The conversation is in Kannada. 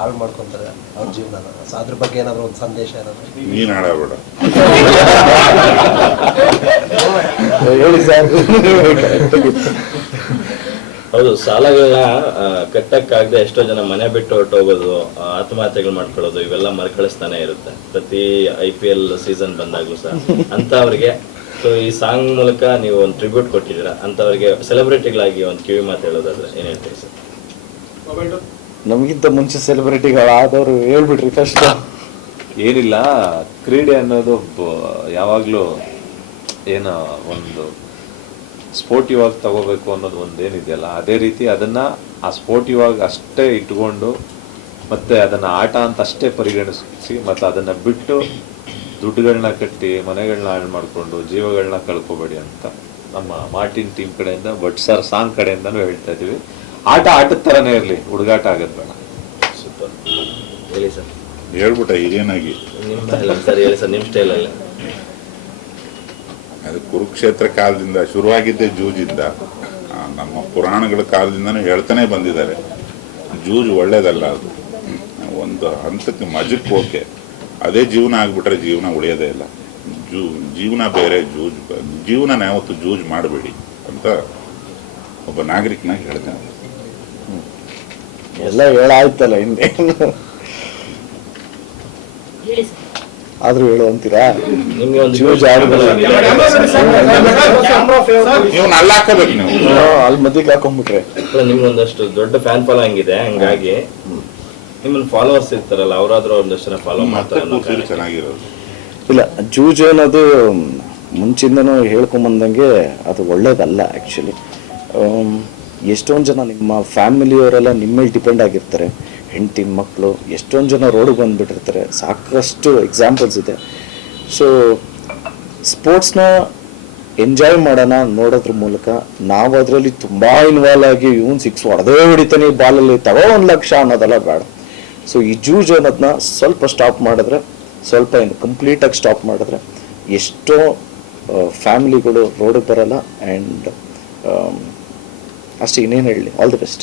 ಹಾಳು ಮಾಡ್ಕೊಂತಾರೆ ಅವ್ರ ಜೀವನನ. ಸೊ ಅದ್ರ ಬಗ್ಗೆ ಏನಾದ್ರು ಒಂದು ಸಂದೇಶ ಏನಾದ್ರು ನೀನು ಹಾಳಾಗಬೇಡ. ಹೇಳಿ ಸರ್. ಹೌದು, ಸಾಲಗಳನ್ನ ಕಟ್ಟಕ್ಕಾಗದೆ ಎಷ್ಟೋ ಜನ ಮನೆ ಬಿಟ್ಟು ಹೊರಟೋಗೋದು, ಆತ್ಮಹತ್ಯೆಗಳು ಮಾಡ್ಕೊಳ್ಳೋದು, ಇವೆಲ್ಲ ಮರುಕಳಿಸ್ತಾನೆ ಇರುತ್ತೆ ಪ್ರತಿ IPL ಸೀಸನ್ ಬಂದಾಗ್ಲೂ ಸಹ. ಅಂತವ್ರಿಗೆ ಸೊ ಈ ಸಾಂಗ್ ಮೂಲಕ ನೀವು ಒಂದು ಟ್ರಿಬ್ಯೂಟ್ ಕೊಟ್ಟಿದ್ದೀರಾ, ಅಂತವ್ರಿಗೆ ಸೆಲೆಬ್ರಿಟಿಗಳಾಗಿ ಒಂದು ಕಿವಿ ಮಾತು ಹೇಳೋದಾದ್ರೆ ಏನ್ ಹೇಳ್ತೀರಿ ಸರ್? ನಮಗಿಂತ ಮುಂಚೆ ಸೆಲೆಬ್ರಿಟಿಗಳಾದವರು ಹೇಳ್ಬಿಟ್ರಿ ಫಸ್ಟ್. ಏನಿಲ್ಲ, ಕ್ರೀಡೆ ಅನ್ನೋದು ಯಾವಾಗಲೂ ಏನೋ ಒಂದು ಸ್ಪೋರ್ಟಿವ್ ಆಗಿ ತಗೋಬೇಕು ಅನ್ನೋದು ಒಂದೇನಿದೆಯಲ್ಲ, ಅದೇ ರೀತಿ ಅದನ್ನು ಆ ಸ್ಪೋರ್ಟಿವ್ ಆಗಿ ಅಷ್ಟೇ ಇಟ್ಕೊಂಡು ಮತ್ತು ಅದನ್ನು ಆಟ ಅಂತ ಅಷ್ಟೇ ಪರಿಗಣಿಸಿ ಮತ್ತು ಅದನ್ನು ಬಿಟ್ಟು ದುಡ್ಡುಗಳನ್ನ ಕಟ್ಟಿ ಮನೆಗಳನ್ನ ಹಾಳು ಮಾಡಿಕೊಂಡು ಜೀವಗಳನ್ನ ಕಳ್ಕೊಬೇಡಿ ಅಂತ ನಮ್ಮ ಮಾರ್ಟಿನ್ ಟೀಮ್ ಕಡೆಯಿಂದ ಬಟ್ ಸರ್ ಸಾಂಗ್ ಕಡೆಯಿಂದನೂ ಹೇಳ್ತಾ ಇದ್ದೀವಿ. ಆಟ ಆಟದ ಥರನೇ ಇರಲಿ, ಹುಡುಗಾಟ ಆಗೋದು ಬೇಡ. ಸೂಪರ್, ಹೇಳಿ ಸರ್. ಹೇಳ್ಬಿಟ್ಟ ಹಿರಿಯನಾಗಿ. ನಿಮ್ಮ ಸರ್ ಹೇಳಿ ಸರ್, ನಿಮ್ಮ ಸ್ಟೈಲಲ್ಲಿ. ಅದು ಕುರುಕ್ಷೇತ್ರ ಕಾಲದಿಂದ ಶುರುವಾಗಿದ್ದೇ ಜೂಜಿಂದ, ನಮ್ಮ ಪುರಾಣಗಳ ಕಾಲದಿಂದನೂ ಹೇಳ್ತಾನೆ ಬಂದಿದ್ದಾರೆ. ಜೂಜು ಒಳ್ಳೇದಲ್ಲ, ಅದು ಒಂದು ಹಂತಕ್ಕೆ ಮಜಕ್ಕೆ ಓಕೆ, ಅದೇ ಜೀವನ ಆಗಿಬಿಟ್ರೆ ಜೀವನ ಉಳಿಯೋದೇ ಇಲ್ಲ. ಜೀವನ ಬೇರೆ, ಜೀವನ ಯಾವತ್ತು ಜೂಜ್ ಮಾಡಬೇಡಿ ಅಂತ ಒಬ್ಬ ನಾಗರಿಕನಾಗಿ ಹೇಳ್ತೇನೆ. ಎಲ್ಲ ಹೇಳಾಯ್ತಲ್ಲ ಹಿಂದೆ, ಆದ್ರೂ ಹೇಳು ಅಂತೀರಾ? ನಿಮ್ಗೆ ಒಂದು ನೀವು ಅಲ್ಲಿ ಹಾಕೋಬೇಕು, ನೀವು ಅಲ್ಲಿ ಮಧ್ಯಕ್ಕೆ ಹಾಕೊಂಡ್ಬಿಟ್ರೆ ನಿಮ್ಗೊಂದಷ್ಟು ದೊಡ್ಡ ಫ್ಯಾನ್ ಫಾಲೋಯಿಂಗ್ ಇದೆ, ಹಂಗಾಗಿ ನಿಮ್ಮನ್ನ ಫಾಲೋವರ್ಸ್ ಇರ್ತಾರಲ್ಲ, ಅವರಾದ್ರೂ ಒಂದಷ್ಟು ಜನ ಫಾಲೋ ಮಾಡ್ತಾರೆ. ಚೆನ್ನಾಗಿರೋದು ಇಲ್ಲ, ಜೂಜು ಅನ್ನೋದು ಮುಂಚಿಂದನೂ ಹೇಳ್ಕೊಂಬಂದಂಗೆ ಅದು ಒಳ್ಳೇದಲ್ಲ ಆ್ಯಕ್ಚುಲಿ. ಎಷ್ಟೊಂದು ಜನ ನಿಮ್ಮ ಫ್ಯಾಮಿಲಿಯವರೆಲ್ಲ ನಿಮ್ಮ ಮೇಲೆ ಡಿಪೆಂಡ್ ಆಗಿರ್ತಾರೆ, ಹೆಂಡತಿ ಮಕ್ಕಳು, ಎಷ್ಟೊಂದು ಜನ ರೋಡಿಗೆ ಬಂದುಬಿಟ್ಟಿರ್ತಾರೆ. ಸಾಕಷ್ಟು ಎಕ್ಸಾಂಪಲ್ಸ್ ಇದೆ. ಸೊ ಸ್ಪೋರ್ಟ್ಸ್ನ ಎಂಜಾಯ್ ಮಾಡೋಣ, ನೋಡೋದ್ರ ಮೂಲಕ ನಾವು ಅದರಲ್ಲಿ ತುಂಬ ಇನ್ವಾಲ್ವ್ ಆಗಿ ಇವನು 6 ಹೊಡೆದೇ ಹೊಡಿತಾನೆ ಈ ಬಾಲಲ್ಲಿ ತಗೋ 1 ಲಕ್ಷ ಅನ್ನೋದೆಲ್ಲ ಬೇಡ. ಸೊ ಈ ಜೂಜ್ ಅನ್ನೋದನ್ನ ಸ್ವಲ್ಪ ಸ್ಟಾಪ್ ಮಾಡಿದ್ರೆ, ಸ್ವಲ್ಪ ಏನು ಕಂಪ್ಲೀಟಾಗಿ ಸ್ಟಾಪ್ ಮಾಡಿದ್ರೆ ಎಷ್ಟೋ ಫ್ಯಾಮಿಲಿಗಳು ರೋಡಿಗೆ ಬರಲ್ಲ. ಆ್ಯಂಡ್ ಅಷ್ಟೇ, ಇನ್ನೇನು ಹೇಳಲಿ. All the best.